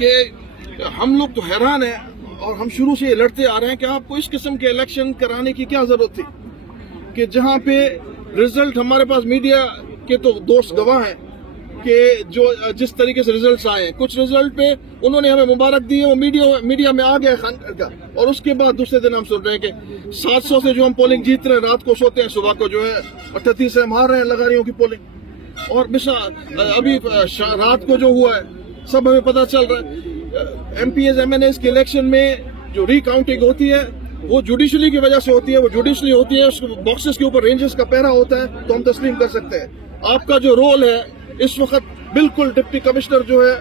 कि हम लोग तो हैरान हैं और हम शुरू से लड़ते आ रहे हैं कि आपको इस किस्म के इलेक्शन कराने की क्या जरूरत थी कि जहां पे रिजल्ट हमारे पास मीडिया के तो दोस्त गवाह हैं कि जो जिस तरीके से रिजल्ट्स आए हैं, कुछ रिजल्ट पे उन्होंने हमें मुबारक दी है, वो मीडिया में आ गया खानकर का, और उसके बाद दूसरे दिन हम सुन रहे हैं कि 700 से जो हम पोलिंग जीत रहे हैं, रात को सोते हैं, सुबह को जो है 38 से हम हार रहे हैं लगारियों की पोलिंग। और अभी रात को जो हुआ है सब हमें पता चल रहा है। MPs MNAs के इलेक्शन में जो रिकाउंटिंग होती है वो जुडिशली की वजह से होती है, वो जुडिशली होती है, उस बॉक्सेस के ऊपर रेंजेस का पहरा होता है, तो हम तस्लीम कर सकते हैं। आपका जो रोल है इस वक्त बिल्कुल डिप्टी कमिश्नर जो है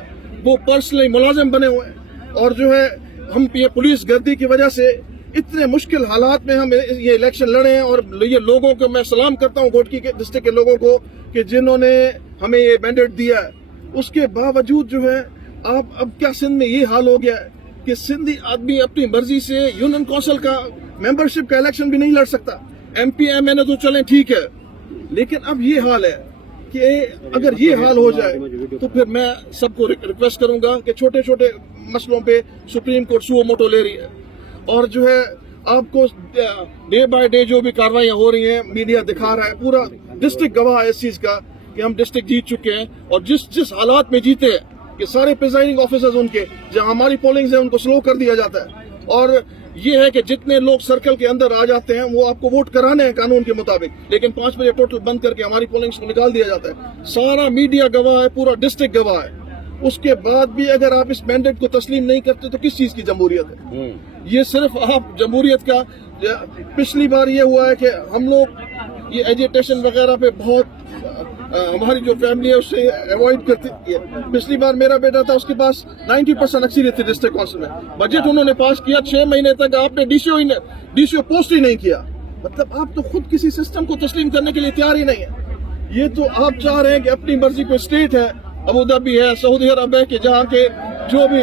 वो पर्सनली मुलाजिम बने हुए हैं, और जो है हम ये पुलिस गर्दी की वजह से इतने मुश्किल हालात में हम ये इलेक्शन लड़े हैं। और ये लोगों को मैं सलाम करता हूँ, घोटकी के डिस्ट्रिक्ट के लोगों को, कि जिन्होंने हमें ये मैंडेट दिया है। उसके बावजूद जो है अब क्या सिंध में ये हाल हो गया है कि सिंधी आदमी अपनी मर्जी से यूनियन काउंसिल का मेंबरशिप का इलेक्शन भी नहीं लड़ सकता। MP MNA तो चलें ठीक है, लेकिन अब ये हाल है कि अगर ये हाल हो जाए तो फिर मैं सबको रिक्वेस्ट करूंगा कि छोटे छोटे मसलों पे सुप्रीम कोर्ट सुओ मोटो ले रही है, और जो है आपको डे बाय डे जो भी कार्रवाइयां हो रही हैं मीडिया दिखा रहा है, पूरा डिस्ट्रिक्ट गवाह है इस चीज का कि हम डिस्ट्रिक्ट जीत चुके हैं, और जिस हालात में जीते हैं कि सारे प्रिजाइडिंग ऑफिसर्स उनके जहां हमारी पोलिंग है उनको स्लो कर दिया जाता है, और ये है कि जितने लोग सर्कल के अंदर आ जाते हैं वो आपको वोट कराने हैं कानून के मुताबिक, लेकिन 5 बजे टोटल बंद करके हमारी पोलिंग्स को निकाल दिया जाता है। सारा मीडिया गवाह है, पूरा डिस्ट्रिक्ट गवाह है। उसके बाद भी अगर आप इस मैंडेट को तस्लीम नहीं करते तो किस चीज की जमहूरियत है? ये सिर्फ आप जमहूरियत का, पिछली बार ये हुआ है कि हम लोग ये एजिटेशन वगैरह पे बहुत हमारी जो फैमिली है उससे अवॉइड करती है। पिछली बार मेरा बेटा था, उसके पास 90% अक्सरियत थी डिस्ट्रिक्ट काउंसिल में। बजट उन्होंने पास किया, 6 महीने तक आपने DCO पोस्ट ही नहीं किया। मतलब आप तो खुद किसी सिस्टम को तस्लीम करने के लिए तैयार ही नहीं है। ये तो आप चाह रहे हैं कि अपनी मर्जी कोई स्टेट है, अबू धाबी है, सऊदी अरब है, कि जहाँ के जो भी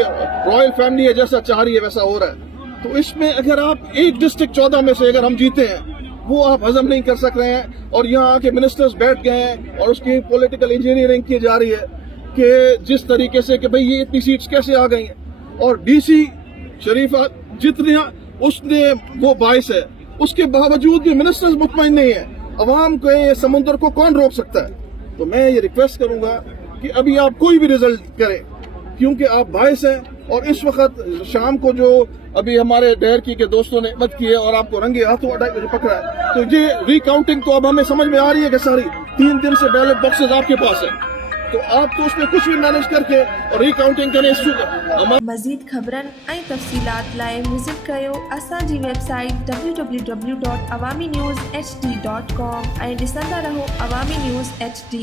रॉयल फैमिली है जैसा चाह रही है वैसा हो रहा है। तो इसमें अगर आप एक डिस्ट्रिक्ट 14 में से अगर हम जीते हैं वो आप हजम नहीं कर सक रहे हैं, और यहाँ आके मिनिस्टर्स बैठ गए हैं और उसकी पॉलिटिकल इंजीनियरिंग की जा रही है कि जिस तरीके से कि भाई ये इतनी सीट्स कैसे आ गई हैं, और DC शरीफा जितने उसने वो बाइस है, उसके बावजूद भी मिनिस्टर्स मुतमईन नहीं है। अवाम के समुद्र को कौन रोक सकता है? तो मैं ये रिक्वेस्ट करूंगा कि अभी आप कोई भी रिजल्ट करें, क्योंकि आप बाइस हैं, और इस वक्त शाम को जो अभी हमारे डहरकी के दोस्तों ने मत की है और आपको रंगे हाथों पकड़ा है, तो ये रिकाउंटिंग तो अब हमें समझ में आ रही है कि सारी 3 दिन से बैलेट बॉक्सेस आपके पास है, तो आप तो उसमें कुछ भी मैनेज करके और रिकाउंटिंग करें। मज़ीद खबरन ऐं तफ़सीलात लाइ विज़िट कयो असांजी वेबसाइट www.awamiNewsHD.com ऐं ॾिसंदा रहो अवामी न्यूज़ HD।